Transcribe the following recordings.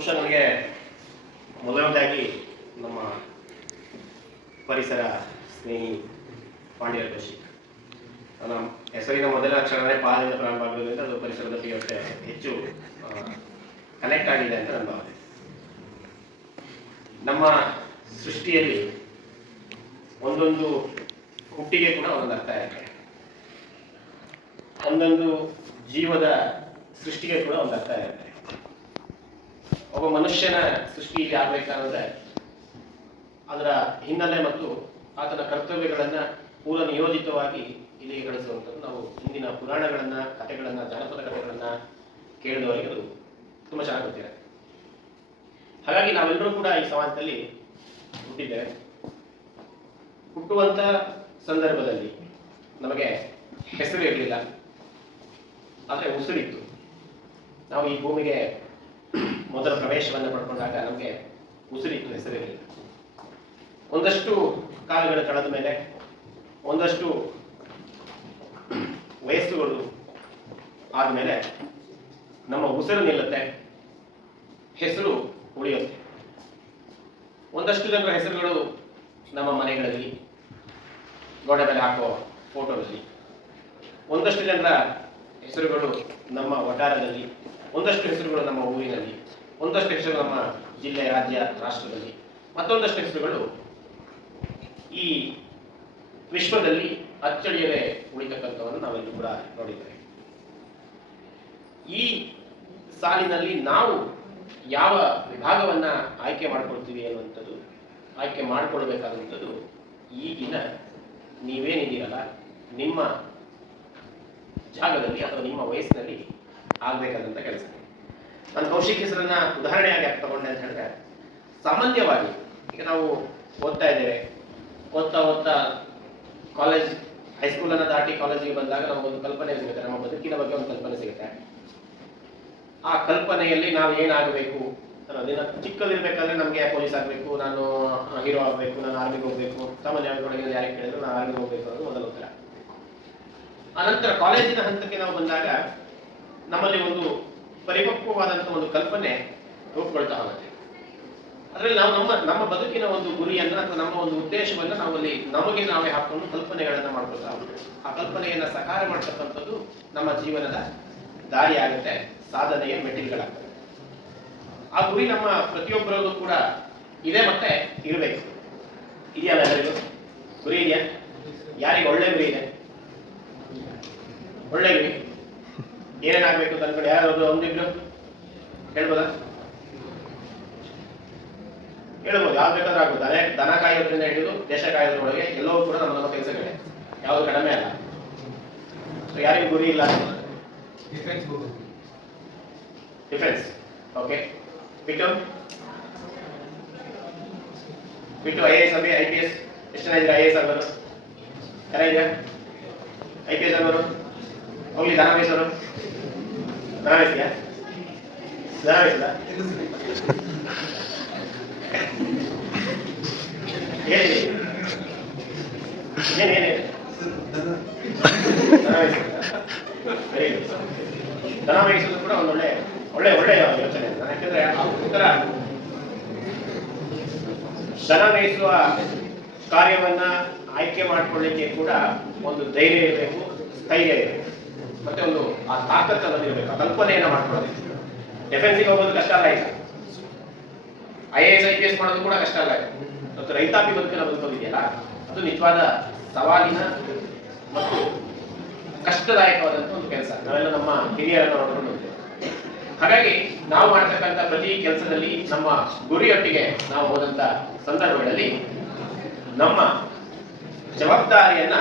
ಬಹುಶಃ ನನಗೆ ಮೊದಲನೇದಾಗಿ ನಮ್ಮ ಪರಿಸರ ಸ್ನೇಹಿ ಪಾಂಡ್ಯ ಕೌಶಿಕ್ ನನ್ನ ಹೆಸರಿನ ಮೊದಲ ಅಕ್ಷರನೇ ಪಾದದಿಂದ ಪ್ರಾರಂಭ ಆಗೋದ್ರಿಂದ ಅದು ಪರಿಸರದ ಪ್ರಿಯತೆ ಹೆಚ್ಚು ಕನೆಕ್ಟ್ ಆಗಿದೆ ಅಂತ ನನ್ನ ಭಾವನೆ. ನಮ್ಮ ಸೃಷ್ಟಿಯಲ್ಲಿ ಒಂದೊಂದು ಹುಟ್ಟಿಗೆ ಕೂಡ ಒಂದೊಂದು ಅರ್ಥ ಇರುತ್ತೆ. ಒಂದೊಂದು ಜೀವದ ಸೃಷ್ಟಿಗೆ ಕೂಡ ಒಂದು ಅರ್ಥ ಇರುತ್ತೆ. ಒಬ್ಬ ಮನುಷ್ಯನ ಸೃಷ್ಟಿಯಲ್ಲಿ ಆಗ್ಬೇಕಾದ್ರೆ ಅದರ ಹಿನ್ನೆಲೆ ಮತ್ತು ಆತನ ಕರ್ತವ್ಯಗಳನ್ನ ಪೂರ್ವ ನಿಯೋಜಿತವಾಗಿ ಇಲ್ಲಿಗೆ ಗಳಿಸುವಂಥದ್ದು. ನಾವು ಹಿಂದಿನ ಪುರಾಣಗಳನ್ನ, ಕಥೆಗಳನ್ನ, ಜಾನಪದ ಕಥೆಗಳನ್ನ ಕೇಳಿದವರಿಗೆ ಅದು ತುಂಬಾ ಚೆನ್ನಾಗಿ ಗೊತ್ತಿದೆ ಹಾಗಾಗಿ ನಾವೆಲ್ಲರೂ ಕೂಡ ಈ ಸಮಾಜದಲ್ಲಿ ಹುಟ್ಟಿದ್ದೇವೆ. ಹುಟ್ಟುವಂತ ಸಂದರ್ಭದಲ್ಲಿ ನಮಗೆ ಹೆಸರು ಇರಲಿಲ್ಲ. ಆದರೆ ಉಸಿರಿತ್ತು. ನಾವು ಈ ಭೂಮಿಗೆ ಮೊದಲ ಪ್ರವೇಶವನ್ನು ಪಡ್ಕೊಂಡಾಗ ನಮಗೆ ಉಸಿರಿತ್ತು, ಹೆಸರಿರಲಿಲ್ಲ. ಒಂದಷ್ಟು ಕಾಲಗಳು ಕಳೆದ ಮೇಲೆ ಒಂದಷ್ಟು ವಯಸ್ಸುಗಳು ಆದಮೇಲೆ ನಮ್ಮ ಉಸಿರು ನಿಲ್ಲುತ್ತೆ, ಹೆಸರು ಉಳಿಯುತ್ತೆ. ಒಂದಷ್ಟು ಜನರ ಹೆಸರುಗಳು ನಮ್ಮ ಮನೆಗಳಲ್ಲಿ ಗೋಡೆ ಮೇಲೆ ಹಾಕೋ ಫೋಟೋದಲ್ಲಿ. ಒಂದಷ್ಟು ಜನರ ಹೆಸರುಗಳು ನಮ್ಮ ವಟಾರದಲ್ಲಿ ಒಂದಷ್ಟು ಹೆಸರುಗಳು ನಮ್ಮ ಊರಿನಲ್ಲಿ. ಒಂದಷ್ಟು ಹೆಸರು ನಮ್ಮ ಜಿಲ್ಲೆ, ರಾಜ್ಯ, ರಾಷ್ಟ್ರದಲ್ಲಿ, ಮತ್ತೊಂದಷ್ಟು ಹೆಸರುಗಳು ಈ ವಿಶ್ವದಲ್ಲಿ ಅಚ್ಚಳಿಯದೆ ಉಳಿತಕ್ಕಂಥವನ್ನು ನಾವೆಲ್ಲೂ ಕೂಡ ನೋಡಿದ್ದೇವೆ. ಈ ಸಾಲಿನಲ್ಲಿ ನಾವು ಯಾವ ವಿಭಾಗವನ್ನ ಆಯ್ಕೆ ಮಾಡ್ಕೊಳ್ತೀವಿ ಅನ್ನುವಂಥದ್ದು, ಆಯ್ಕೆ ಮಾಡಿಕೊಳ್ಬೇಕಾದಂಥದ್ದು ಈಗಿನ ನೀವೇನಿದ್ದೀರಲ್ಲ, ನಿಮ್ಮ ಜಾಗದಲ್ಲಿ ಅಥವಾ ನಿಮ್ಮ ವಯಸ್ಸಿನಲ್ಲಿ ಆಗ್ಬೇಕಾದಂಥ ಕೆಲಸ. ನಾನು ಕೌಶಿಕ್ ಹೆಸರನ್ನ ಉದಾಹರಣೆಯಾಗಿ ಯಾಕೆ ತಗೊಂಡೆ ಅಂತ ಹೇಳಿದ್ರೆ, ಸಾಮಾನ್ಯವಾಗಿ ಈಗ ನಾವು ಓದ್ತಾ ಇದ್ದೇವೆ. ಓದ್ತಾ ಓದ್ತಾ ಕಾಲೇಜ್ ಹೈಸ್ಕೂಲನ್ನು ದಾಟಿ ಕಾಲೇಜಿಗೆ ಬಂದಾಗ ನಮಗೊಂದು ಕಲ್ಪನೆ ಸಿಗುತ್ತೆ, ನಮ್ಮ ಬದುಕಿನ ಬಗ್ಗೆ ಒಂದು ಕಲ್ಪನೆ ಸಿಗುತ್ತೆ. ಆ ಕಲ್ಪನೆಯಲ್ಲಿ ನಾವು ಏನಾಗಬೇಕು? ದಿನ ಚಿಕ್ಕದಿರ್ಬೇಕಾದ್ರೆ ನಮಗೆ ಪೊಲೀಸ್ ಆಗಬೇಕು, ನಾನು ಹೀರೋ ಆಗಬೇಕು, ನಾನು ಆರ್ಮಿಗೆ ಹೋಗ್ಬೇಕು. ಸಾಮಾನ್ಯವಾಗಿ ಒಳಗೆ ಯಾರಿಗೆ ಕೇಳಿದ್ರು ನಾನು ಆರ್ಮಿಗೆ ಹೋಗ್ಬೇಕು ಅನ್ನೋದು ಮೊದಲ ಉತ್ತರ. ಅನಂತರ ಕಾಲೇಜಿನ ಹಂತಕ್ಕೆ ನಾವು ಬಂದಾಗ ನಮ್ಮಲ್ಲಿ ಒಂದು ಪರಿಪಕ್ವವಾದಂತಹ ಒಂದು ಕಲ್ಪನೆ ರೂಪುಗೊಳ್ತಾ ಹೋಗುತ್ತೆ. ಅದರಲ್ಲಿ ನಾವು ನಮ್ಮ ನಮ್ಮ ಬದುಕಿನ ಒಂದು ಗುರಿಯನ್ನ ಅಥವಾ ನಮ್ಮ ಒಂದು ಉದ್ದೇಶವನ್ನ ನಾವಲ್ಲಿ ನಮಗೆ ನಾವೇ ಹಾಕೊಂಡು ಕಲ್ಪನೆಗಳನ್ನ ಮಾಡ್ಕೊಳ್ತಾ ಹೋಗುತ್ತೆ. ಆ ಕಲ್ಪನೆಯನ್ನ ಸಕಾರ ಮಾಡ್ತಕ್ಕಂಥದ್ದು ನಮ್ಮ ಜೀವನದ ದಾರಿ ಆಗುತ್ತೆ, ಸಾಧನೆಯ ಮೆಟ್ಟಿಲುಗಳಾಗ್ತವೆ. ಆ ಗುರಿ ನಮ್ಮ ಪ್ರತಿಯೊಬ್ಬರಲ್ಲೂ ಕೂಡ ಇದೆ ಮತ್ತೆ ಇರಬೇಕು. ಇದೆಯಲ್ಲ ಎಲ್ಲರಿಗೂ? ಗುರಿ ಇದೆಯಾ? ಯಾರಿಗೆ ಒಳ್ಳೆ ಗುರಿ ಇದೆ? ಒಳ್ಳೆ ಗುರಿ. ಏನೇನಾಗಬೇಕು ಅಂತ ಅನ್ಕೊಂಡು ಯಾರು ಒಂದಿಬ್ರು? ಹೇಳ್ಬೋದಾ? ಹೇಳ್ಬೋದು. ಯಾವ್ದು ಬೇಕಾದ್ರೂ ಆಗ್ಬೋದು. ದನ ದನ ಕಾಯೋದ್ರಿಂದ ಹಿಡಿದು ದೇಶ ಕಾಯೋದ್ರೊಳಗೆ ಎಲ್ಲವೂ ಕೂಡ ನಮ್ಮ ನಮ್ಮ ಕೆಲಸಗಳೇ. ಯಾವುದು ಕಡಿಮೆ ಅಲ್ಲ. ಸೊ ಯಾರಿಗೂ ಗುರಿ ಇಲ್ಲ ಡಿಫೆನ್ಸ್ ಓಕೆ ಬಿಟ್ಟು ಬಿಟ್ಟು ಐ ಎಸ್ ಅಭಿ ಐ ಪಿ ಎಸ್ ಎಷ್ಟು ಜನ ಇದ್ರೆ ಐ ಎಸ್ ಆಗೋರು ಯಾರ ಇದೆಯಾ ಐ ಪಿ ಎಸ್ ಆಗೋರು ಹೋಗ್ಲಿ ದನ ದನ ಮೇಯಿಸಲ್ಲ ಹೇಳಿ. ಏನ್ ಏನ್ ಹೇಳಿ ದನ ಮೇಯಿಸಲ್ಲ ವೆರಿ ಗುಡ್ ದನ ಮೇಯಿಸೋದು ಕೂಡ ಒಂದು ಒಳ್ಳೆ ಒಳ್ಳೆ ಒಳ್ಳೆ ಯೋಚನೆ. ಯಾಕಂದ್ರೆ ಉತ್ತರ ದನ ಮೇಯಿಸುವ ಕಾರ್ಯವನ್ನ ಆಯ್ಕೆ ಮಾಡ್ಕೊಳ್ಳಿಕ್ಕೆ ಕೂಡ ಒಂದು ಧೈರ್ಯ ಇರಬೇಕು, ಸ್ಥೈರ್ಯ ಇರಬೇಕು. ಮತ್ತೆ ಒಂದು ಆ ತಾಕತ್ತು ಅನ್ನೋದು ಇರಬೇಕು ಕಲ್ಪನೆಯನ್ನ ಮಾಡ್ಕೊಳ್ಳೋದು ಡಿಫೆನ್ಸಿಗೆ ಹೋಗೋದು ಕಷ್ಟ ಅಲ್ಲ ಈಗ I S I P S ಮಾಡೋದು ಕೂಡ ಕಷ್ಟ ಅಲ್ಲ ಮತ್ತು ರೈತಾಪಿ ಬದುಕಿನ ಬದುಕೋದಿದೆಯಲ್ಲ, ಅದು ನಿಜವಾದ ಸವಾಲಿನ ಮತ್ತು ಕಷ್ಟದಾಯಕವಾದಂತ ಒಂದು ಕೆಲಸ. ನಾವೆಲ್ಲ ನಮ್ಮ ಹಿರಿಯರನ್ನು ನೋಡ್ಕೊಂಡು ಹಾಗಾಗಿ ನಾವು ಮಾಡ್ತಕ್ಕಂಥ ಪ್ರತಿ ಕೆಲಸದಲ್ಲಿ ನಮ್ಮ ಗುರಿಯೊಟ್ಟಿಗೆ ನಾವು ಹೋದಂತ ಸಂದರ್ಭಗಳಲ್ಲಿ ನಮ್ಮ ಜವಾಬ್ದಾರಿಯನ್ನ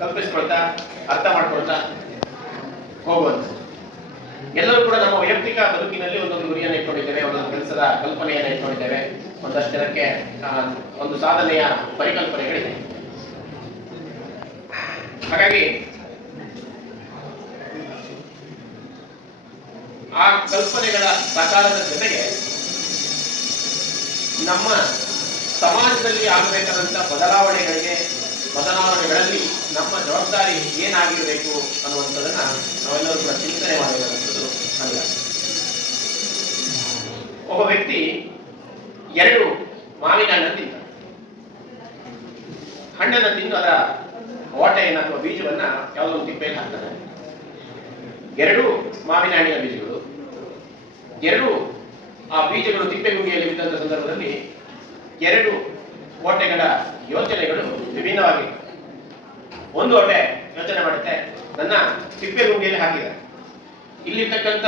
ಕಲ್ಪಿಸ್ಕೊಳ್ತಾ, ಅರ್ಥ ಮಾಡ್ಕೊಳ್ತಾ ಹೋಗುವಂಥದ್ದು ಎಲ್ಲರೂ ಕೂಡ ನಮ್ಮ ವೈಯಕ್ತಿಕ ಬದುಕಿನಲ್ಲಿ ಒಂದೊಂದು ಗುರಿಯನ್ನು ಇಟ್ಕೊಂಡಿದ್ದೇವೆ, ಒಂದೊಂದು ಕೆಲಸದ ಕಲ್ಪನೆಯನ್ನು ಇಟ್ಕೊಂಡಿದ್ದೇವೆ. ಒಂದಷ್ಟು ಜನಕ್ಕೆ ಒಂದು ಸಾಧನೆಯ ಪರಿಕಲ್ಪನೆಗಳಿದೆ ಹಾಗಾಗಿ, ಆ ಕಲ್ಪನೆಗಳ ಪ್ರಕಾರದ ಜೊತೆಗೆ ನಮ್ಮ ಸಮಾಜದಲ್ಲಿ ಆಗಬೇಕಾದಂತ ಬದಲಾವಣೆಗಳಿಗೆ ಬದಲಾವಣೆಗಳಲ್ಲಿ ನಮ್ಮ ಜವಾಬ್ದಾರಿ ಏನಾಗಿರಬೇಕು ಅನ್ನುವಂಥದ್ದನ್ನ ನಾವೆಲ್ಲರೂ ಕೂಡ ಚಿಂತನೆ ಮಾಡಬೇಕಾದಂಥದ್ದು ಅಲ್ಲ ಒಬ್ಬ ವ್ಯಕ್ತಿ ಎರಡು ಮಾವಿನ ಹಣ್ಣನ್ನು ತಿಂದ ಹಣ್ಣನ್ನು ತಿಂದು ಅದರ ಓಟೆಯನ್ನು ಅಥವಾ ಬೀಜವನ್ನ ಯಾವುದೋ ಒಂದು ತಿಪ್ಪೆಯಲ್ಲಿ ಹಾಕ್ತಾನೆ. ಎರಡು ಮಾವಿನ ಹಣ್ಣಿನ ಬೀಜಗಳು. ಎರಡು ಆ ಬೀಜಗಳು ತಿಪ್ಪೆ ಗುಂಡಿಯಲ್ಲಿ ಬಿದ್ದಂತ ಸಂದರ್ಭದಲ್ಲಿ ಎರಡು ಓಟೆಗಳ ಯೋಚನೆಗಳು ವಿಭಿನ್ನವಾಗಿವೆ ಒಂದು ಓಟೆ ಯೋಚನೆ ಮಾಡುತ್ತೆ. ನನ್ನ ತಿಪ್ಪೆ ಗುಂಡಿಯಲ್ಲಿ ಹಾಕಿದೆ. ಇಲ್ಲಿರ್ತಕ್ಕಂಥ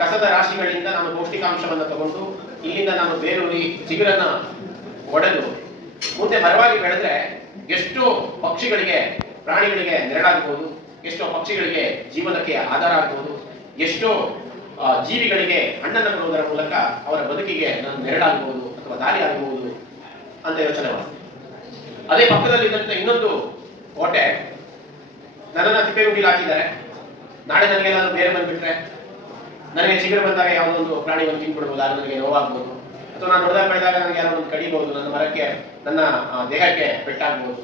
ಕಸದ ರಾಶಿಗಳಿಂದ ನಾನು ಪೌಷ್ಟಿಕಾಂಶವನ್ನು ತಗೊಂಡು ಇಲ್ಲಿಂದ ನಾನು ಬೇರೂರಿ ಚಿಗುರನ್ನ ಒಡೆದು ಮುಂದೆ ಮರವಾಗಿ ಬೆಳೆದ್ರೆ ಎಷ್ಟು ಪಕ್ಷಿಗಳಿಗೆ, ಪ್ರಾಣಿಗಳಿಗೆ ನೆರಳಾಗಬಹುದು, ಎಷ್ಟೋ ಪಕ್ಷಿಗಳಿಗೆ ಜೀವನಕ್ಕೆ ಆಧಾರ ಆಗಬಹುದು, ಎಷ್ಟೋ ಜೀವಿಗಳಿಗೆ ಹಣ್ಣನ್ನು ಕೊಡುವುದರ ಮೂಲಕ ಅವರ ಬದುಕಿಗೆ ನಾನು ನೆರಳಾಗಬಹುದು ಅಥವಾ ದಾರಿ ಆಗಬಹುದು ಅಂತ ಯೋಚನೆ ಮಾಡಿ ಅದೇ ಪಕ್ಕದಲ್ಲಿ ಇದ್ದಂತ ಇನ್ನೊಂದು ಕೋಟೆ, ನನ್ನನ್ನು ತಿಪ್ಪೆಗುಂಡಿಲಿ ಹಾಕಿದ್ದಾರೆ. ನಾಳೆ ನನಗೆ ಏನಾದ್ರು ಬೇರೆ ಬಂದ್ಬಿಟ್ರೆ, ನನಗೆ ಚಿಗುರು ಬಂದಾಗ ಯಾವುದೋ ಒಂದು ಪ್ರಾಣಿ ಒಂದು ತಿನ್ಬಿಡ್ಬೋದು ಆಗ ನನಗೆ ನೋವಾಗ್ಬೋದು. ಅಥವಾ ನಾನು ದೊಡ್ಡದಾಗ ಬೆಳೆದಾಗ ನನಗೆ ಯಾರೋ ಒಂದು ಕಡಿಬಹುದು ನನ್ನ ಮರಕ್ಕೆ, ನನ್ನ ದೇಹಕ್ಕೆ ಪೆಟ್ಟಾಗ್ಬೋದು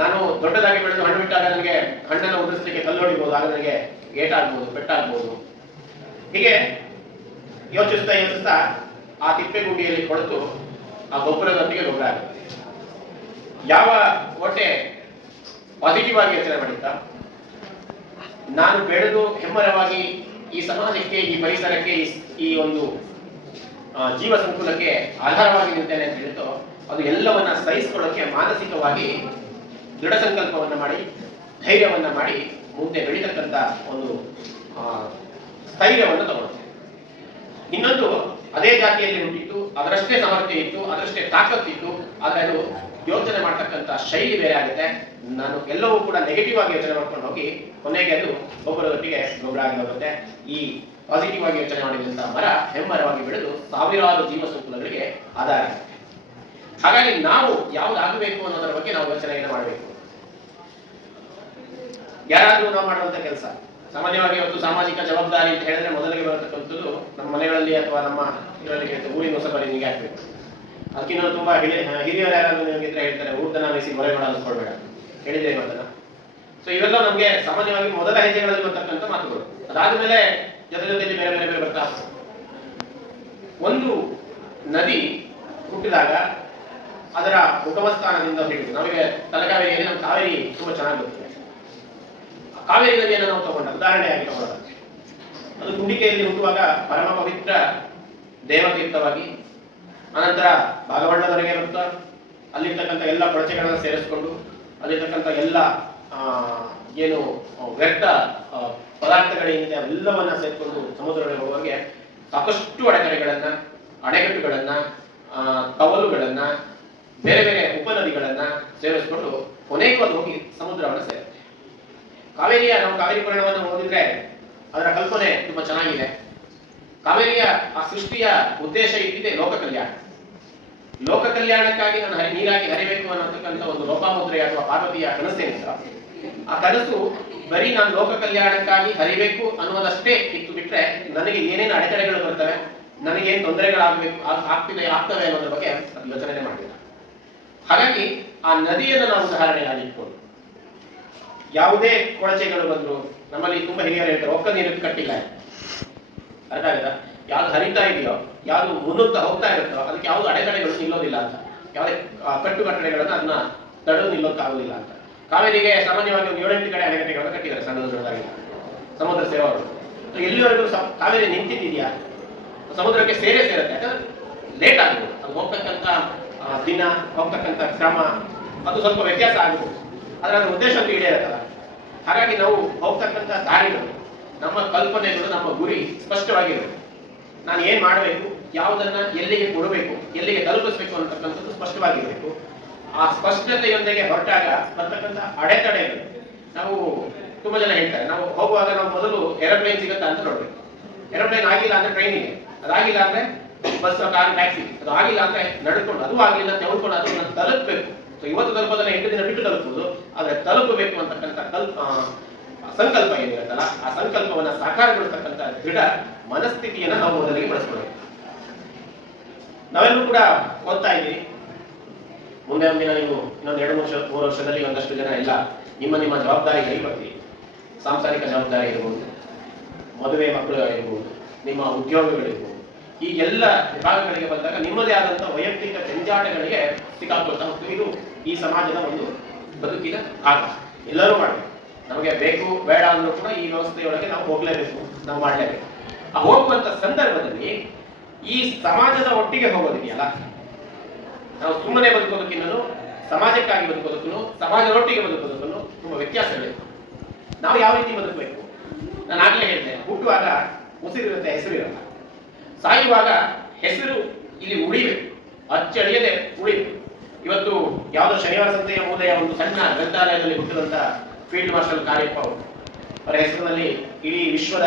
ನಾನು ದೊಡ್ಡದಾಗಿ ಬೆಳೆದು ಹಣ್ಣು ಬಿಟ್ಟಾಗ ನನಗೆ ಹಣ್ಣನ್ನು ಉದುರಿಸಲಿಕ್ಕೆ ಕಲ್ಲು ಹೊಡಿಬೋದು ಆಗ ನನಗೆ ಏಟಾಗ್ಬೋದು, ಪೆಟ್ಟಾಗ್ಬೋದು. ಹೀಗೆ ಯೋಚಿಸ್ತಾ ಯೋಚಿಸ್ತಾ ಆ ತಿಪ್ಪೆ ಗುಂಡಿಯಲ್ಲಿ ಕೊಳೆತು ಆ ಗೊಬ್ಬರದೊಂದಿಗೆ ಗೊಬ್ಬರ ಆಗುತ್ತೆ. ಯಾವ ಹೊಟ್ಟೆ ಪಾಸಿಟಿವ್ ಆಗಿ ಯೋಚನೆ ಮಾಡುತ್ತಾ ನಾನು ಬೆಳೆದು ಹೆಮ್ಮರವಾಗಿ ಈ ಸಮಾಜಕ್ಕೆ, ಈ ಪರಿಸರಕ್ಕೆ, ಈ- ಒಂದು ಜೀವ ಸಂಕುಲಕ್ಕೆ ಆಧಾರವಾಗಿ ನಿಲ್ತೇನೆ ಅಂತ ಹೇಳ್ತೋ, ಅದು ಎಲ್ಲವನ್ನ ಸಹಿಸಿಕೊಳ್ಳೋಕೆ ಮಾನಸಿಕವಾಗಿ ದೃಢ ಸಂಕಲ್ಪವನ್ನ ಮಾಡಿ, ಧೈರ್ಯವನ್ನ ಮಾಡಿ ಮುಂದೆ ಬೆಳೀತಕ್ಕಂಥ ಒಂದು ಸ್ಥೈರ್ಯವನ್ನು ತಗೊಳುತ್ತೆ ಇನ್ನೊಂದು ಅದೇ ಜಾತಿಯಲ್ಲಿ ಹುಟ್ಟಿತ್ತು, ಅದರಷ್ಟೇ ಸಮರ್ಥ್ಯ ಇತ್ತು, ಅದರಷ್ಟೇ ತಾಕತ್ತಿತ್ತು ಆದರೆ ಅದು ಯೋಚನೆ ಮಾಡ್ತಕ್ಕಂಥ ಶೈಲಿ ಬೇರೆ ಆಗುತ್ತೆ. ನಾನು ಎಲ್ಲವೂ ಕೂಡ ನೆಗೆಟಿವ್ ಆಗಿ ಯೋಚನೆ ಮಾಡ್ಕೊಂಡು ಹೋಗಿ, ಕೊನೆಗೆ ಅದು ಒಬ್ಬರೊಟ್ಟಿಗೆ ಗೊಬ್ಬರ ಆಗಿ ಹೋಗುತ್ತೆ. ಈ ಪಾಸಿಟಿವ್ ಆಗಿ ಯೋಚನೆ ಮಾಡಿದಂಥ ಮರ ಹೆಮ್ಮರವಾಗಿ ಬೆಳೆದು ಸಾವಿರಾರು ಜೀವ ಸಂಕುಲಗಳಿಗೆ ಆಧಾರ ಹಾಗಾಗಿ ನಾವು ಯಾವ್ದಾಗಬೇಕು ಅನ್ನೋದರ ಬಗ್ಗೆ ನಾವು ಯೋಚನೆಯನ್ನು ಮಾಡಬೇಕು. ಯಾರಾದ್ರೂ ನಾವು ಮಾಡುವಂತ ಕೆಲಸ ಸಾಮಾನ್ಯವಾಗಿ ಇವತ್ತು ಸಾಮಾಜಿಕ ಜವಾಬ್ದಾರಿ ಅಂತ ಹೇಳಿದ್ರೆ ಮೊದಲಿಗೆ ಬರತಕ್ಕಂಥದ್ದು ನಮ್ಮ ಮನೆಗಳಲ್ಲಿ ಅಥವಾ ನಮ್ಮ ಇದರಲ್ಲಿ ಊರಿನ ಹೊಸಬರಿ ನಿಮಗೆ ಹಾಕ್ಬೇಕು ಅದಕ್ಕಿನ್ನೂ ತುಂಬಾ ಹಿರಿಯ ಹಿರಿಯರು ಯಾರಾದ್ರೂ ನಿಮಗಿದ್ರೆ ಹೇಳ್ತಾರೆ ಊರ್ಧನ ವಹಿಸಿ ಮೊರೆ ಮಾಡಿಸ್ಕೊಳ್ಬೇಡ ಹೇಳಿದ್ರೆ ಇವತ್ತನ ಸೊ ಇವೆಲ್ಲ ನಮಗೆ ಸಾಮಾನ್ಯವಾಗಿ ಮೊದಲ ಹೆಜ್ಜೆಗಳಲ್ಲಿ ಬರ್ತಕ್ಕಂಥ ಮಾತುಗಳು. ಅದಾದ್ಮೇಲೆ ಜೊತೆ ಜೊತೆಯಲ್ಲಿ ಬೇರೆ ಬೇರೆ ಬೇರೆ ಬರ್ತಾ ಒಂದು ನದಿ ಹುಟ್ಟಿದಾಗ ಅದರ ಉಗಮ ಸ್ಥಾನದಿಂದ ಹಿಡಿದು, ನಮಗೆ ತಲಕಾವೇರಿಯಲ್ಲಿ ನಮ್ಮ ಕಾವೇರಿ ತುಂಬಾ ಚೆನ್ನಾಗಿ ಕಾವೇರಿ ನದಿಯನ್ನು ನಾವು ತಗೊಂಡ ಉದಾಹರಣೆಯಾಗಿ ತಗೊಂಡ ಅದು ಕುಂಡಿಕೆಯಲ್ಲಿ ಹುಟ್ಟುವಾಗ ಪರಮ ಪವಿತ್ರ ದೇವತೀರ್ಥವಾಗಿ ಅನಂತರ ಭಾಗವಣ್ಣದವರೆಗೆ ಇರುತ್ತ. ಅಲ್ಲಿರ್ತಕ್ಕಂಥ ಎಲ್ಲ ಕೊಳಚೆಗಳನ್ನು ಸೇರಿಸ್ಕೊಂಡು ಅಲ್ಲಿರ್ತಕ್ಕಂಥ ಎಲ್ಲ ಏನು ಆ, ಪದಾರ್ಥಗಳೇನಿದೆ ಅವೆಲ್ಲವನ್ನ ಸೇರಿಕೊಂಡು ಸಮುದ್ರಗಳಿಗೆ ಹೋಗುವಾಗೆ ಸಾಕಷ್ಟು ಅಡೆತಡೆಗಳನ್ನ ಅಣೆಕಟ್ಟುಗಳನ್ನ ಕವಲುಗಳನ್ನ ಬೇರೆ ಬೇರೆ ಉಪನದಿಗಳನ್ನ ಸೇರಿಸ್ಕೊಂಡು ಕೊನೆಗೂ ಅದು ಹೋಗಿ ಸಮುದ್ರವನ್ನು ಸೇರುತ್ತೆ. ಕಾವೇರಿಯ ನಾವು ಕಾವೇರಿ ಪುರಾಣವನ್ನು ಓದಿದ್ರೆ ಅದರ ಕಲ್ಪನೆ ತುಂಬಾ ಚೆನ್ನಾಗಿದೆ. ಕಾವೇರಿಯ ಆ ಸೃಷ್ಟಿಯ ಉದ್ದೇಶ ಇದ್ದಿದೆ ಲೋಕ ಕಲ್ಯಾಣ. ಲೋಕ ಕಲ್ಯಾಣಕ್ಕಾಗಿ ನಾನು ಹರಿ ನೀರಾಗಿ ಹರಿಬೇಕು ಅನ್ನತಕ್ಕಂಥ ಒಂದು ಲೋಪಾಮುದ್ರೆ ಅಥವಾ ಪಾರ್ವತಿಯ ಕನಸೇನಿಲ್ಲ ಆ ಕನಸು ಬರೀ ನಾನು ಲೋಕ ಕಲ್ಯಾಣಕ್ಕಾಗಿ ಹರಿಬೇಕು ಅನ್ನೋದಷ್ಟೇ ಇತ್ತು ಬಿಟ್ರೆ ನನಗೆ ಏನೇನು ಅಡೆತಡೆಗಳು ಬರ್ತವೆ ನನಗೇನು ತೊಂದರೆಗಳಾಗಬೇಕು ಆಗ್ತಿದೆ, ಆಗ್ತವೆ ಅನ್ನೋದ್ರ ಬಗ್ಗೆ ಯೋಚನೆ ಮಾಡಿಲ್ಲ. ಹಾಗಾಗಿ ಆ ನದಿಯನ್ನು ನಾವು ಉದಾಹರಣೆಯಾಗಿ ಇಟ್ಕೊಂಡು ಯಾವುದೇ ಕೊಳಚೆಗಳು ಬಂದ್ರು ನಮ್ಮಲ್ಲಿ ತುಂಬಾ ಹಿರಿಯರು ಹೇಳ್ತಾರೆ, ಒಕ್ಕ ನೀರು ಕಟ್ಟಿಲ್ಲ. ಅರ್ಥ ಆಗುತ್ತಾ ಯಾವ್ದು ಹರಿತಾ ಇದೆಯೋ, ಯಾವ್ದು ಮುನ್ನುತ್ತಾ ಹೋಗ್ತಾ ಇರುತ್ತೋ, ಅದಕ್ಕೆ ಯಾವ್ದು ಅಡೆತಡೆಗಳು ನಿಲ್ಲೋದಿಲ್ಲ ಅಂತ. ಯಾವುದೇ ಕಟ್ಟು ಕಟ್ಟಡೆಗಳನ್ನ ಅದನ್ನ ತಡೆದು ನಿಲ್ಲೋಕ್ಕಾಗೋದಿಲ್ಲ ಅಂತ. ಕಾವೇರಿಗೆ ಸಾಮಾನ್ಯವಾಗಿ ಒಂದು ಏಳೆಂಟು ಕಡೆ ಅಣೆಕಟ್ಟೆಗಳನ್ನು ಕಟ್ಟಿದ್ದಾರೆ ಸಣ್ಣ ದೊಡ್ಡದಾಗಿ ಸಮುದ್ರ ಸೇರೋರು. ಎಲ್ಲಿವರೆಗೂ ಕಾವೇರಿ ನಿಂತಿದ್ದಿದೆಯಾ? ಸಮುದ್ರಕ್ಕೆ ಸೇರೆ ಸೇರುತ್ತೆ, ಯಾಕಂದ್ರೆ ಲೇಟ್ ಆಗ್ಬೋದು ಅದು ಹೋಗ್ತಕ್ಕಂಥ ದಿನ, ಹೋಗ್ತಕ್ಕಂಥ ಕ್ರಮ, ಅದು ಸ್ವಲ್ಪ ವ್ಯತ್ಯಾಸ ಆಗ್ಬೋದು ಆದ್ರೆ ಅದರ ಉದ್ದೇಶ ಅಂತ ಹಾಗಾಗಿ ನಾವು ಹೋಗ್ತಕ್ಕಂಥ ದಾರಿಗಳು, ನಮ್ಮ ಕಲ್ಪನೆಗಳು, ನಮ್ಮ ಗುರಿ ಸ್ಪಷ್ಟವಾಗಿರಬೇಕು. ನಾನು ಏನ್ ಮಾಡಬೇಕು, ಯಾವುದನ್ನ ಎಲ್ಲಿಗೆ ಕೊಡಬೇಕು, ಎಲ್ಲಿಗೆ ತಲುಪಿಸ್ಬೇಕು ಅಂತಕ್ಕಂಥದ್ದು ಸ್ಪಷ್ಟವಾಗಿರಬೇಕು. ಆ ಸ್ಪಷ್ಟತೆಯೊಂದಿಗೆ ಹೊರಟಾಗ ಬರ್ತಕ್ಕಂಥ ಅಡೆತಡೆಗಳು, ನಾವು ತುಂಬಾ ಜನ ಹೇಳ್ತಾರೆ, ನಾವು ಹೋಗುವಾಗ ನಾವು ಮೊದಲು ಏರೋಪ್ಲೇನ್ ಸಿಗುತ್ತಾ ಅಂತ ನೋಡ್ಬೇಕು. ಏರೋಪ್ಲೇನ್ ಆಗಿಲ್ಲ ಅಂದ್ರೆ ಟ್ರೈನ್ ಇದೆ. ಅದಾಗಿಲ್ಲ ಅಂದ್ರೆ ಬಸ್ ಕಾರ್ ಟ್ಯಾಕ್ಸಿ ಅದು ಆಗಿಲ್ಲ ಅಂದ್ರೆ ನಡ್ಕೊಂಡು, ಅದು ಆಗಿಲ್ಲ ಅಂತ ಹೇಳ್ಕೊಂಡು ಅದನ್ನ ತಲುಪಬೇಕು. ಸೊ ಇವತ್ತು ತಲುಪೋದನ್ನ ಎಂಟು ದಿನ ಬಿಟ್ಟು ತಲುಪಬಹುದು ಆದ್ರೆ ತಲುಪಬೇಕು ಅಂತಕ್ಕಂಥ ಕಲ್ಪ ಸಂಕಲ್ಪ ಏನಿರುತ್ತಲ್ಲ ಆ ಸಂಕಲ್ಪವನ್ನ ಸಾಕಾರಗೊಳಿಸ್ತಕ್ಕಂಥ ದೃಢ ಮನಸ್ಥಿತಿಯನ್ನ ನಾವು ಮೊದಲಿಗೆ ಬಳಸ್ಕೊಳ್ಬೇಕು ನಾವೆಲ್ಲರೂ ಕೂಡ ಓದ್ತಾ ಇದ್ದೀವಿ. ಮುಂದೆ ಒಂದಿನ ನೀವು ಇನ್ನೊಂದು ಎರಡು ಮೂರು ವರ್ಷ, ಮೂರು ವರ್ಷದಲ್ಲಿ ಒಂದಷ್ಟು ಜನ ಎಲ್ಲ ನಿಮ್ಮ ನಿಮ್ಮ ಜವಾಬ್ದಾರಿಗಳಿಗೆ ಬರ್ತೀವಿ. ಸಾಂಸಾರಿಕ ಜವಾಬ್ದಾರಿ ಇರ್ಬೋದು, ಮದುವೆ ಮಕ್ಕಳು ಇರಬಹುದು ನಿಮ್ಮ ಉದ್ಯೋಗಗಳಿರ್ಬೋದು. ಈ ಎಲ್ಲ ವಿಭಾಗಗಳಿಗೆ ಬಂದಾಗ ನಿಮ್ಮದೇ ಆದಂತಹ ವೈಯಕ್ತಿಕ ಜಂಜಾಟಗಳಿಗೆ ಸಿಕ್ಕಾಕೊಳ್ತಾ ಹೋಗ್ತೀವಿ ಇದು ಈ ಸಮಾಜದ ಒಂದು ಬದುಕಿನ ಆಗ ಎಲ್ಲರೂ ಮಾಡಬೇಕು. ನಮಗೆ ಬೇಕು, ಬೇಡ ಅಂದ್ರೂ ಕೂಡ ಈ ವ್ಯವಸ್ಥೆಯೊಳಗೆ ನಾವು ಹೋಗ್ಲೇಬೇಕು. ನಾವು ಮಾಡಲೇಬೇಕು. ಆ ಹೋಗುವಂತ ಸಂದರ್ಭದಲ್ಲಿ ಈ ಸಮಾಜದ ಒಟ್ಟಿಗೆ ಹೋಗೋದಿದೆಯಲ್ಲ? ನಾವು ಸುಮ್ಮನೆ ಬದುಕೋದಕ್ಕಿನ್ನೂ ಸಮಾಜಕ್ಕಾಗಿ ಬದುಕೋದಕ್ಕೂ ಸಮಾಜದೊಟ್ಟಿಗೆ ಬದುಕೋದಕ್ಕೂ ತುಂಬಾ ವ್ಯತ್ಯಾಸಗಳಿವೆ ನಾವು ಯಾವ ರೀತಿ ಬದುಕಬೇಕು? ನಾನು ಆಗ್ಲೇ ಹೇಳಿದೆ, ಹುಟ್ಟುವಾಗ ಉಸಿರಿರುತ್ತೆ ಹೆಸರು ಇರಲ್ಲ. ಸಾಯುವಾಗ ಹೆಸರು ಇಲ್ಲಿ ಉಳಿಬೇಕು. ಅಚ್ಚಳಿಯದೆ ಉಳಿಬೇಕು. ಇವತ್ತು ಯಾವುದೋ ಶನಿವಾರ ಸಂತೆಯ ಮೂಲೆಯ ಒಂದು ಸಣ್ಣ ಗ್ರಂಥಾಲಯದಲ್ಲಿ ಹುಟ್ಟಿದಂತ ಫೀಲ್ಡ್ ಮಾರ್ಷಲ್ ಕಾರ್ಯಪ್ಪ ಅವರು. ಅವರ ಹೆಸರಿನಲ್ಲಿ ಇಡೀ ವಿಶ್ವದ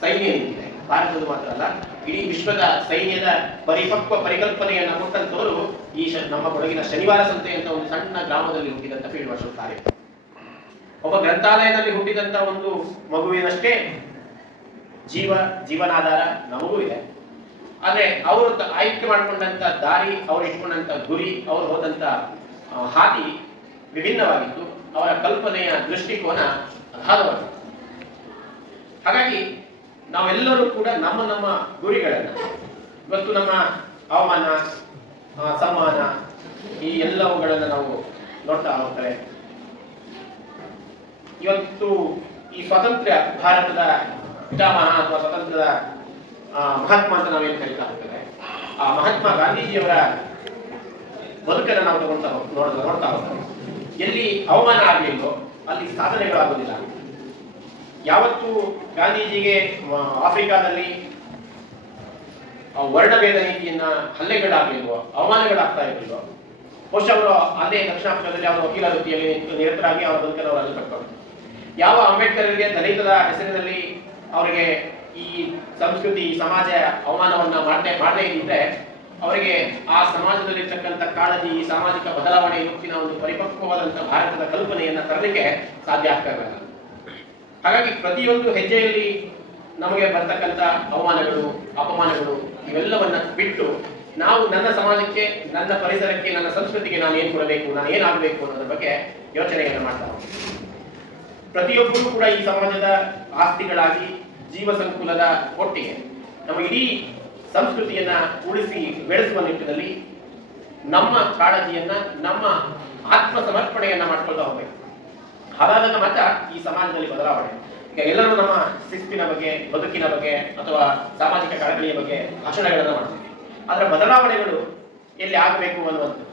ಸೈನ್ಯ ನಿಂತಿದೆ ಭಾರತದ ಮಾತ್ರ ಅಲ್ಲ, ಇಡೀ ವಿಶ್ವದ ಸೈನ್ಯದ ಪರಿಪಕ್ವ ಪರಿಕಲ್ಪನೆಯನ್ನು ಕೊಟ್ಟಂತವರು ಈ ನಮ್ಮ ಕೊಡಗಿನ ಶನಿವಾರ ಸಂತೆ ಅಂತ ಒಂದು ಸಣ್ಣ ಗ್ರಾಮದಲ್ಲಿ ಹುಟ್ಟಿದಂತ ಫೀಲ್ಡ್ ಮಾರ್ಷಲ್ ಕಾರ್ಯಪ್ಪ. ಒಬ್ಬ ಗ್ರಂಥಾಲಯದಲ್ಲಿ ಹುಟ್ಟಿದಂತ ಒಂದು ಮಗುವಿನಷ್ಟೇ ಜೀವ, ಜೀವನಾಧಾರ ನಮಗೂ ಇದೆ. ಆದ್ರೆ ಅವರು ಆಯ್ಕೆ ಮಾಡಿಕೊಂಡಂತ ದಾರಿ ಅವರು ಇಟ್ಕೊಂಡಂತ ಗುರಿ ಅವರು ಹೋದಂತ ಹಾದಿ ವಿಭಿನ್ನವಾಗಿತ್ತು. ಅವರ ಕಲ್ಪನೆಯ ದೃಷ್ಟಿಕೋನ ಅಗಾಧವಾಗಿತ್ತು ಹಾಗಾಗಿ ನಾವೆಲ್ಲರೂ ಕೂಡ ನಮ್ಮ ನಮ್ಮ ಗುರಿಗಳನ್ನ ಇವತ್ತು ನಮ್ಮ ಅವಮಾನ ಸಮಾನ ಈ ಎಲ್ಲವುಗಳನ್ನ ನಾವು ನೋಡ್ತಾ ಹೋಗ್ತೇವೆ. ಇವತ್ತು ಈ ಸ್ವಾತಂತ್ರ್ಯ ಭಾರತದ ಪಿತಾಮಹ ಅಥವಾ ಸ್ವಾತಂತ್ರ್ಯದ ಆ, ಮಹಾತ್ಮ ಅಂತ ನಾವೇನು ಕರಿತಾ ಹೋಗ್ತೇವೆ ಆ, ಮಹಾತ್ಮ ಗಾಂಧೀಜಿಯವರ ಬದುಕನ್ನು ನಾವು ತಗೊಳ್ತಾ ನೋಡ್ತಾ ನೋಡ್ ನೋಡ್ತಾ ಹೋಗ್ತೇವೆ. ಎಲ್ಲಿ ಅವಮಾನ ಆಗಲಿಲ್ಲೋ ಅಲ್ಲಿ ಸಾಧನೆಗಳಾಗೋದಿಲ್ಲ ಯಾವತ್ತು ಗಾಂಧೀಜಿಗೆ ಆಫ್ರಿಕಾದಲ್ಲಿ ವರ್ಣಭೇದ ನೀತಿಯನ್ನ ಹಲ್ಲೆಗಳಾಗಲಿಲ್ವೋ, ಅವಮಾನಗಳಾಗ್ತಾ ಇರಲಿಲ್ವೋ, ಬಹುಶಃ ಅವರು ಅಲ್ಲೇ ದಕ್ಷಿಣ ಆಫ್ರಿಕಾದಲ್ಲಿ ಅವರ ವಕೀಲ ವೃತ್ತಿಯಲ್ಲಿ ನಿರತರಾಗಿ ಅವರ ಬದುಕನ್ನು ಅವರು ಅಲ್ಲಿ ಕಟ್ಕೊಂಡು ಯಾವ ಅಂಬೇಡ್ಕರ್ಗೆ ದಲಿತರ ಹೆಸರಿನಲ್ಲಿ ಅವರಿಗೆ ಈ ಸಂಸ್ಕೃತಿ, ಸಮಾಜ, ಅವಮಾನವನ್ನ ಮಾಡದೆ ಮಾಡದೇ ಇದ್ರೆ ಅವರಿಗೆ ಆ ಸಮಾಜದಲ್ಲಿರ್ತಕ್ಕಂಥ ಕಾಳಜಿ, ಈ ಸಾಮಾಜಿಕ ಬದಲಾವಣೆ ಮುಖ್ಯ ಒಂದು ಪರಿಪಕ್ವವಾದಂತಹ ಭಾರತದ ಕಲ್ಪನೆಯನ್ನ ತರಲಿಕ್ಕೆ ಸಾಧ್ಯ ಆಗ್ತಾ ಹಾಗಾಗಿ ಪ್ರತಿಯೊಂದು ಹೆಜ್ಜೆಯಲ್ಲಿ ನಮಗೆ ಬರ್ತಕ್ಕಂಥ ಅವಮಾನಗಳು, ಅಪಮಾನಗಳು ಇವೆಲ್ಲವನ್ನ ಬಿಟ್ಟು ನಾವು ನನ್ನ ಸಮಾಜಕ್ಕೆ, ನನ್ನ ಪರಿಸರಕ್ಕೆ, ನನ್ನ ಸಂಸ್ಕೃತಿಗೆ ನಾನು ಏನು ಕೊಡಬೇಕು, ನಾನು ಏನಾಗಬೇಕು ಅನ್ನೋದ್ರ ಬಗ್ಗೆ ಯೋಚನೆಯನ್ನು ಮಾಡ್ತಾ ಪ್ರತಿಯೊಬ್ಬರು ಕೂಡ ಈ ಸಮಾಜದ ಆಸ್ತಿಗಳಾಗಿ ಜೀವ ಸಂಕುಲದ ಒಟ್ಟಿಗೆ ನಮ್ಮ ಇಡೀ ಸಂಸ್ಕೃತಿಯನ್ನ ಉಳಿಸಿ ಬೆಳೆಸುವ ನಿಟ್ಟಿನಲ್ಲಿ ನಮ್ಮ ಕಾಳಜಿಯನ್ನ, ನಮ್ಮ ಆತ್ಮ ಸಮರ್ಪಣೆಯನ್ನ ಮಾಡ್ಕೊಳ್ತಾ ಹೋಗ್ಬೇಕು. ಹಾಗಾದಾಗ ಮಾತ್ರ ಈ ಸಮಾಜದಲ್ಲಿ ಬದಲಾವಣೆ. ಈಗ ಎಲ್ಲರೂ ನಮ್ಮ ಶಿಸ್ತಿನ ಬಗ್ಗೆ, ಬದುಕಿನ ಬಗ್ಗೆ ಅಥವಾ ಸಾಮಾಜಿಕ ಕಳಕಳಿಯ ಬಗ್ಗೆ ಭಾಷಣಗಳನ್ನ ಮಾಡ್ತೀವಿ. ಆದ್ರೆ ಬದಲಾವಣೆಗಳು ಎಲ್ಲಿ ಆಗಬೇಕು ಅನ್ನುವಂಥದ್ದು.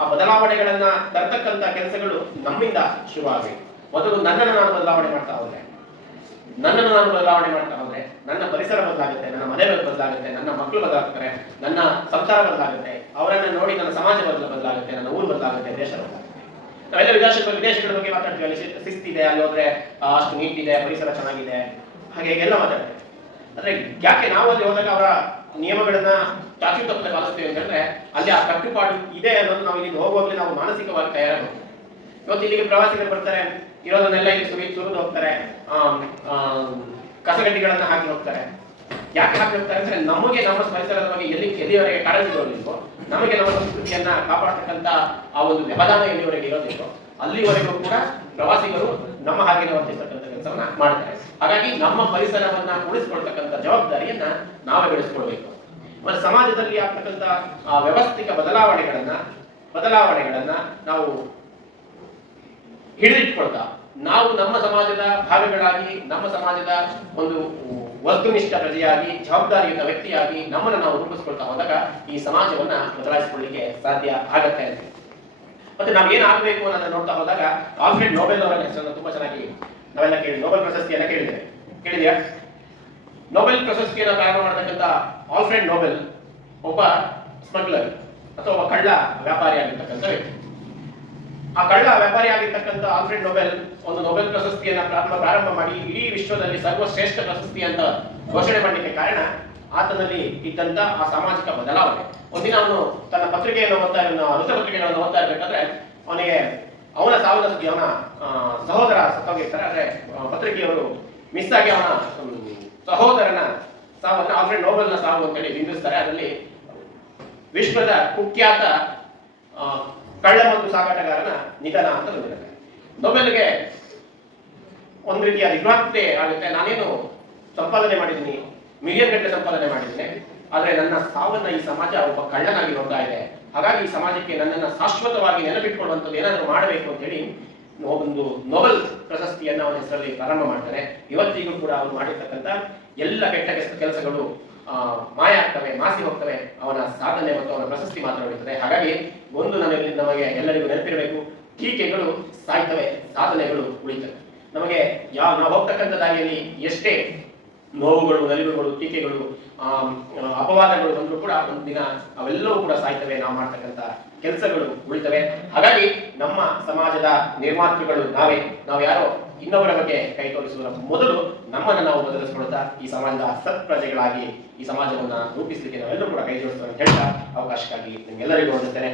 ಆ ಬದಲಾವಣೆಗಳನ್ನ ತರ್ತಕ್ಕಂಥ ಕೆಲಸಗಳು ನಮ್ಮಿಂದ ಶುರು ಆಗಬೇಕು ಮೊದಲು ನನ್ನನ್ನು ನಾನು ಬದಲಾವಣೆ ಮಾಡ್ತಾ ಹೋದ್ರೆ ನನ್ನನ್ನು ನಾನು ಬದಲಾವಣೆ ಮಾಡ್ತಾ ಹೋದ್ರೆ ನನ್ನ ಪರಿಸರ ಬದಲಾಗುತ್ತೆ, ನನ್ನ ಮನೆ ಬದಲಾಗುತ್ತೆ, ನನ್ನ ಮಕ್ಕಳು ಬದಲಾಗ್ತಾರೆ, ನನ್ನ ಸಂಸಾರ ಬದಲಾಗುತ್ತೆ, ಅವರನ್ನ ನೋಡಿ ನನ್ನ ಸಮಾಜ ಬದಲು, ಬದಲಾಗುತ್ತೆ, ನನ್ನ ಊರು ಬದಲಾಗುತ್ತೆ, ದೇಶ ಬದಲಾಗುತ್ತೆ. ನಾವೆಲ್ಲ ವಿದೇಶಗಳು ವಿದೇಶಗಳ ಬಗ್ಗೆ ಮಾತಾಡ್ತೀವಿ, ಅಲ್ಲಿ ಶಿಸ್ತಿದೆ, ಅಲ್ಲಿ ಹೋದ್ರೆ ಅಷ್ಟು ನೀಟಿದೆ, ಪರಿಸರ ಚೆನ್ನಾಗಿದೆ, ಹಾಗೆ ಹೀಗೆಲ್ಲ ಮಾತಾಡ್ತಾರೆ ಅಂದ್ರೆ ಯಾಕೆ ನಾವು ಅಲ್ಲಿ ಹೋದಾಗ ಅವರ ನಿಯಮಗಳನ್ನ ಚಾಚು ತಪ್ಪದೆ ಪಾಲಿಸ್ತೀವಿ ಅಂತಂದ್ರೆ ಅಲ್ಲಿ ಆ ಕಟ್ಟುಪಾಡು ಇದೆ ಅನ್ನೋದು ನಾವು ಇಲ್ಲಿ ಹೋಗುವಾಗಲೇ ನಾವು ಮಾನಸಿಕವಾಗಿ ತಯಾರಾಗಬೇಕು. ಇವತ್ತು ಇಲ್ಲಿಗೆ ಪ್ರವಾಸಿಗರು ಬರ್ತಾರೆ, ಇರೋದನ್ನೆಲ್ಲ ಇಲ್ಲಿ ಸುರಿ ಸುರಿದು ಹೋಗ್ತಾರೆ. ಕಸಗಡ್ಡಿಗಳನ್ನ ಹಾಕಿ ಹೋಗ್ತಾರೆ ಯಾಕೆ ಹಾಕಿ ಹೋಗ್ತಾರೆ ಅಂದ್ರೆ ನಮಗೆ ನಮ್ಮ ಪರಿಸರದ ಬಗ್ಗೆ ಎಲ್ಲಿ ಎಲ್ಲಿಯವರೆಗೆ ಕಾಳಜಿ ನಮಗೆ ನಮ್ಮ ಸಂಸ್ಕೃತಿಯನ್ನ ಕಾಪಾಡ್ತಕ್ಕಂತ ಆ ಒಂದು ವ್ಯವಧಾನ ಎಲ್ಲಿವರೆಗೆ ಇರೋದಿಲ್ವೋ, ಅಲ್ಲಿವರೆಗೂ ಕೂಡ ಪ್ರವಾಸಿಗರು ನಮ್ಮ ಹಾಗೆ ವರ್ತಿಸ್ತಕ್ಕಂಥ ಕೆಲಸವನ್ನ ಮಾಡ್ತಾರೆ. ಹಾಗಾಗಿ ನಮ್ಮ ಪರಿಸರವನ್ನ ಉಳಿಸ್ಕೊಳ್ತಕ್ಕಂಥ ಜವಾಬ್ದಾರಿಯನ್ನ ನಾವೇ ಬೆಳೆಸ್ಕೊಳ್ಬೇಕು. ಮತ್ತೆ ಸಮಾಜದಲ್ಲಿ ಆಗ್ತಕ್ಕಂಥ, ಆ ವ್ಯವಸ್ಥಿತ ಬದಲಾವಣೆಗಳನ್ನ ಬದಲಾವಣೆಗಳನ್ನ ನಾವು ಹಿಡಿದಿಟ್ಕೊಳ್ತಾ, ನಾವು ನಮ್ಮ ಸಮಾಜದ ಭಾಗಗಳಾಗಿ, ನಮ್ಮ ಸಮಾಜದ ಒಂದು ವಸ್ತುನಿಷ್ಠ ಪ್ರಜೆಯಾಗಿ, ಜವಾಬ್ದಾರಿಯುತ ವ್ಯಕ್ತಿಯಾಗಿ ನಮ್ಮನ್ನು ನಾವು ರೂಪಿಸ್ಕೊಳ್ತಾ ಹೋದಾಗ ಈ ಸಮಾಜವನ್ನ ಬದಲಾಯಿಸಿಕೊಳ್ಳಿಕ್ಕೆ ಸಾಧ್ಯ ಆಗತ್ತೆ ಅಂತ. ಮತ್ತೆ ನಾವೇನಾಗಬೇಕು ಅನ್ನೋದನ್ನ ನೋಡ್ತಾ ಹೋದಾಗ ಆಲ್ಫ್ರೆಡ್ ನೋಬೆಲ್ ಅವರ ಹೆಸರನ್ನು ತುಂಬಾ ಚೆನ್ನಾಗಿ ನಾವೆಲ್ಲ ಕೇಳಿ, ನೋಬೆಲ್ ಪ್ರಶಸ್ತಿಯನ್ನ ಕೇಳಿದ್ದೇವೆ. ಕೇಳಿದ್ಯಾ? ನೋಬೆಲ್ ಪ್ರಶಸ್ತಿಯನ್ನು ಪ್ರಾರಂಭ ಮಾಡತಕ್ಕಂಥ ಆಲ್ಫ್ರೆಡ್ ನೋಬೆಲ್ ಒಬ್ಬ ಸ್ಮಗ್ಲರ್ ಅಥವಾ ಒಬ್ಬ ಕಳ್ಳ ವ್ಯಾಪಾರಿ ಆಗಿರ್ತಕ್ಕಂಥ ವ್ಯಕ್ತಿ ಆ ಕಳ್ಳ ವ್ಯಾಪಾರಿ ಆಗಿರ್ತಕ್ಕಂಥ ಆಲ್ಫ್ರೆಡ್ ನೊಬೆಲ್, ಒಂದು ನೊಬೆಲ್ ಪ್ರಶಸ್ತಿಯನ್ನ ಪ್ರಾರಂಭ ಪ್ರಾರಂಭ ಮಾಡಿ ಇಡೀ ವಿಶ್ವದಲ್ಲಿ ಸರ್ವಶ್ರೇಷ್ಠ ಪ್ರಶಸ್ತಿ ಅಂತ ಘೋಷಣೆ ಮಾಡಲಿಕ್ಕೆ ಕಾರಣ ಆತನಲ್ಲಿ ಇದ್ದಂತ ಆ ಸಾಮಾಜಿಕ ಬದಲಾವಣೆ. ಒಂದಿನ ಅವನು ತನ್ನ ಪತ್ರಿಕೆಯನ್ನು ಓದ್ತಾ ಇರೋ ಪತ್ರಿಕೆಗಳನ್ನು ಓದ್ತಾ ಇರ್ಬೇಕಾದ್ರೆ ಅವನಿಗೆ ಅವನ ಸಾವಿನ ಸುದ್ದಿ, ಅವನ ಸಹೋದರ ಸತ್ತೋಗಿರ್ತಾರೆ ಆದ್ರೆ ಪತ್ರಿಕೆಯವರು ಮಿಸ್ ಆಗಿ ಅವನ ಸಹೋದರನ ಸಾವನ್ನು, ಆಲ್ಫ್ರೆಡ್ ನೋಬೆಲ್ನ ಸಾವು ಅಂತೇಳಿ ಬಿಂಬಿಸ್ತಾರೆ. ಅದರಲ್ಲಿ ವಿಶ್ವದ ಕುಖ್ಯಾತ ಕಳ್ಳ ಮತ್ತು ಸಾಗಾಟಗಾರನ ನಿಧನ ಅಂತ ಬಂದಿರುತ್ತೆ ನೊಬೆಲ್ಗೆ ಒಂದು ರೀತಿಯ ನಿರ್ವಾಹತೆ ಆಗುತ್ತೆ. ನಾನೇನು ಸಂಪಾದನೆ ಮಾಡಿದ್ದೀನಿ ಮಿಲಿಯನ್ ಗಟ್ಟಲೆ ಸಂಪಾದನೆ ಮಾಡಿದ್ದೀನಿ, ಆದರೆ ನನ್ನ ಸಾವನ್ನ ಈ ಸಮಾಜ ಒಬ್ಬ ಕಳ್ಳನಾಗಿ ನೋಡ್ತಾ ಇದೆ. ಹಾಗಾಗಿ ಈ ಸಮಾಜಕ್ಕೆ ನನ್ನನ್ನು ಶಾಶ್ವತವಾಗಿ ನೆನಪಿಟ್ಕೊಳ್ಳುವಂಥದ್ದು ಏನಾದರೂ ಮಾಡಬೇಕು ಅಂತ ಹೇಳಿ ಒಂದು ನೊಬೆಲ್ ಪ್ರಶಸ್ತಿಯನ್ನ ಅವನ ಹೆಸರಲ್ಲಿ ಪ್ರಾರಂಭ ಮಾಡ್ತಾರೆ. ಇವತ್ತಿಗೂ ಕೂಡ ಅವನು ಮಾಡಿರ್ತಕ್ಕಂಥ ಎಲ್ಲ ಕೆಟ್ಟ ಕೆಲಸಗಳು ಮಾಯ ಆಗ್ತವೆ, ಮಾಸಿ ಹೋಗ್ತವೆ, ಅವನ ಸಾಧನೆ ಮತ್ತು ಅವನ ಪ್ರಶಸ್ತಿ ಮಾತ್ರ ಉಳಿತದೆ ಹಾಗಾಗಿ ಒಂದು ನಮಗೆ ನಮಗೆ ಎಲ್ಲರಿಗೂ ನೆನಪಿರಬೇಕು, ಟೀಕೆಗಳು ಸಾಯ್ತವೆ, ಸಾಧನೆಗಳು ಉಳಿತವೆ. ನಮಗೆ ಯಾವ ನಾವು ಹೋಗ್ತಕ್ಕಂಥ ದಾರಿಯಲ್ಲಿ ಎಷ್ಟೇ ನೋವುಗಳು, ನಲಿವುಗಳು, ಟೀಕೆಗಳು ಅಪವಾದಗಳು ಬಂದರೂ ಕೂಡ ಒಂದು ದಿನ ಅವೆಲ್ಲವೂ ಕೂಡ ಸಾಯ್ತವೆ, ನಾವು ಮಾಡ್ತಕ್ಕಂಥ ಕೆಲಸಗಳು ಉಳಿತವೆ. ಹಾಗಾಗಿ ನಮ್ಮ ಸಮಾಜದ ನಿರ್ಮಾತೃಗಳು ನಾವೇ, ನಾವು ಯಾರೋ ಇನ್ನೊಬ್ಬರ ಬಗ್ಗೆ ಕೈ ತೋರಿಸುವ ಮೊದಲು ನಮ್ಮನ್ನು ನಾವು ಬದಲಿಸ್ಕೊಳ್ತಾ ಈ ಸಮಾಜದ ಸತ್ ಪ್ರಜೆಗಳಾಗಿ ಈ ಸಮಾಜವನ್ನ ರೂಪಿಸಲಿಕ್ಕೆ ನಾವೆಲ್ಲರೂ ಕೂಡ ಕೈ ಜೋಡಿಸ್ತೇವೆ ಅಂತ ಹೇಳ್ತಾ ಅವಕಾಶಕ್ಕಾಗಿ ನಿಮ್ಗೆಲ್ಲರಿಗೂ ವಂದಿಸ್ತೇನೆ